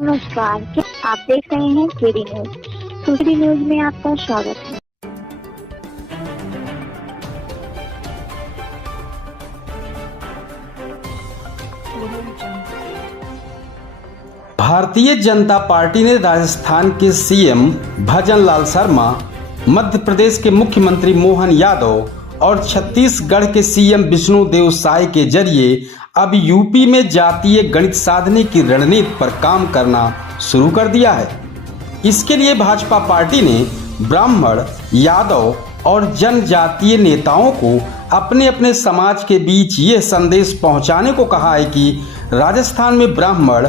नमस्कार, आप देख रहे हैं केडी न्यूज। केडी न्यूज में आपका स्वागत है। भारतीय जनता पार्टी ने राजस्थान के सीएम भजन लाल शर्मा, मध्य प्रदेश के मुख्यमंत्री मोहन यादव और छत्तीसगढ़ के सीएम विष्णुदेव साय के जरिए अब यूपी में जातीय गणित साधने की रणनीति पर काम करना शुरू कर दिया है। इसके लिए भाजपा पार्टी ने ब्राह्मण, यादव और जनजातीय नेताओं को अपने अपने समाज के बीच ये संदेश पहुंचाने को कहा है कि राजस्थान में ब्राह्मण,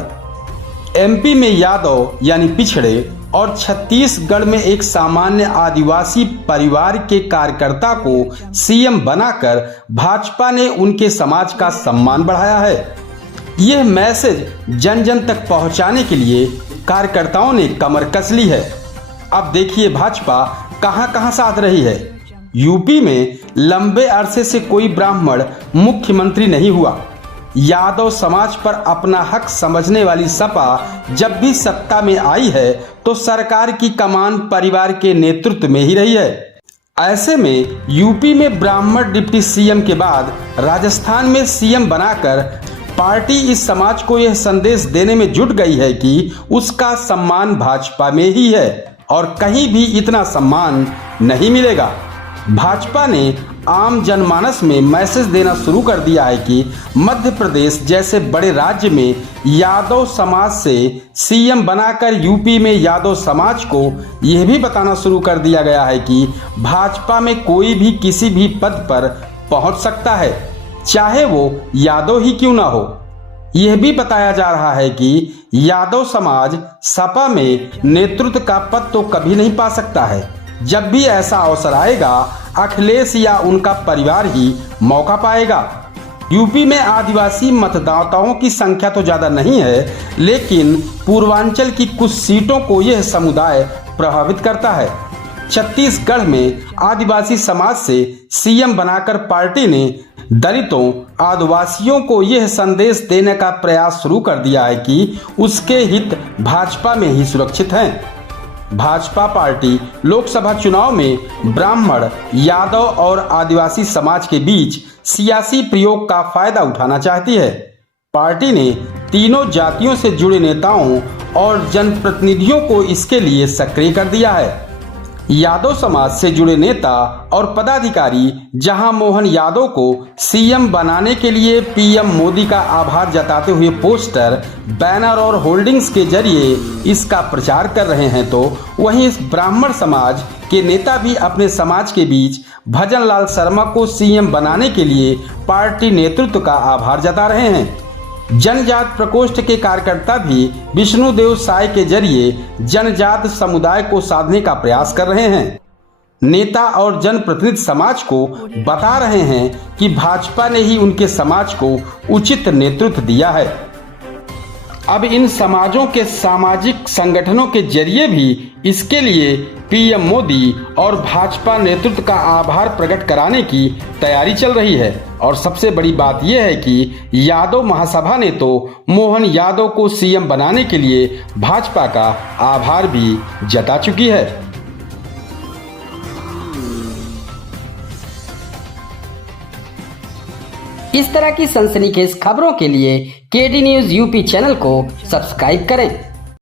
एमपी में यादव यानी पिछड़े और छत्तीसगढ़ में एक सामान्य आदिवासी परिवार के कार्यकर्ता को सीएम बनाकर भाजपा ने उनके समाज का सम्मान बढ़ाया है। यह मैसेज जन जन तक पहुंचाने के लिए कार्यकर्ताओं ने कमर कस ली है। अब देखिए भाजपा कहां साथ रही है। यूपी में लंबे अरसे से कोई ब्राह्मण मुख्यमंत्री नहीं हुआ। यादव समाज पर अपना हक समझने वाली सपा जब भी सत्ता में आई है तो सरकार की कमान परिवार के नेतृत्व में ही रही है। ऐसे में यूपी में ब्राह्मण डिप्टी सीएम के बाद राजस्थान में सीएम बनाकर पार्टी इस समाज को यह संदेश देने में जुट गई है कि उसका सम्मान भाजपा में ही है और कहीं भी इतना सम्मान नहीं मिलेगा। भाजपा ने आम जनमानस में मैसेज देना शुरू कर दिया है कि मध्य प्रदेश जैसे बड़े राज्य में यादव समाज से सीएम बनाकर यूपी में यादव समाज को यह भी बताना शुरू कर दिया गया है कि भाजपा में कोई भी किसी भी पद पर पहुंच सकता है, चाहे वो यादव ही क्यों ना हो। यह भी बताया जा रहा है कि यादव समाज सपा में नेतृत्व का पद तो कभी नहीं पा सकता है। जब भी ऐसा अवसर आएगा अखिलेश या उनका परिवार ही मौका पाएगा। यूपी में आदिवासी मतदाताओं की संख्या तो ज्यादा नहीं है, लेकिन पूर्वांचल की कुछ सीटों को यह समुदाय प्रभावित करता है। छत्तीसगढ़ में आदिवासी समाज से सीएम बनाकर पार्टी ने दलितों, आदिवासियों को यह संदेश देने का प्रयास शुरू कर दिया है कि उसके हित भाजपा में ही सुरक्षित हैं। भाजपा पार्टी लोकसभा चुनाव में ब्राह्मण, यादव और आदिवासी समाज के बीच सियासी प्रयोग का फायदा उठाना चाहती है। पार्टी ने तीनों जातियों से जुड़े नेताओं और जनप्रतिनिधियों को इसके लिए सक्रिय कर दिया है। यादव समाज से जुड़े नेता और पदाधिकारी जहां मोहन यादव को सीएम बनाने के लिए पीएम मोदी का आभार जताते हुए पोस्टर, बैनर और होर्डिंग्स के जरिए इसका प्रचार कर रहे हैं, तो वहीं इस ब्राह्मण समाज के नेता भी अपने समाज के बीच भजन लाल शर्मा को सीएम बनाने के लिए पार्टी नेतृत्व का आभार जता रहे हैं। जनजात प्रकोष्ठ के कार्यकर्ता भी विष्णुदेव साय के जरिए जनजात समुदाय को साधने का प्रयास कर रहे हैं। नेता और जनप्रतिनिधि समाज को बता रहे हैं कि भाजपा ने ही उनके समाज को उचित नेतृत्व दिया है। अब इन समाजों के सामाजिक संगठनों के जरिए भी इसके लिए पीएम मोदी और भाजपा नेतृत्व का आभार प्रकट कराने की तैयारी चल रही है। और सबसे बड़ी बात यह है कि यादव महासभा ने तो मोहन यादव को सीएम बनाने के लिए भाजपा का आभार भी जता चुकी है। इस तरह की सनसनीखेज खबरों के लिए केडी न्यूज यूपी चैनल को सब्सक्राइब करें।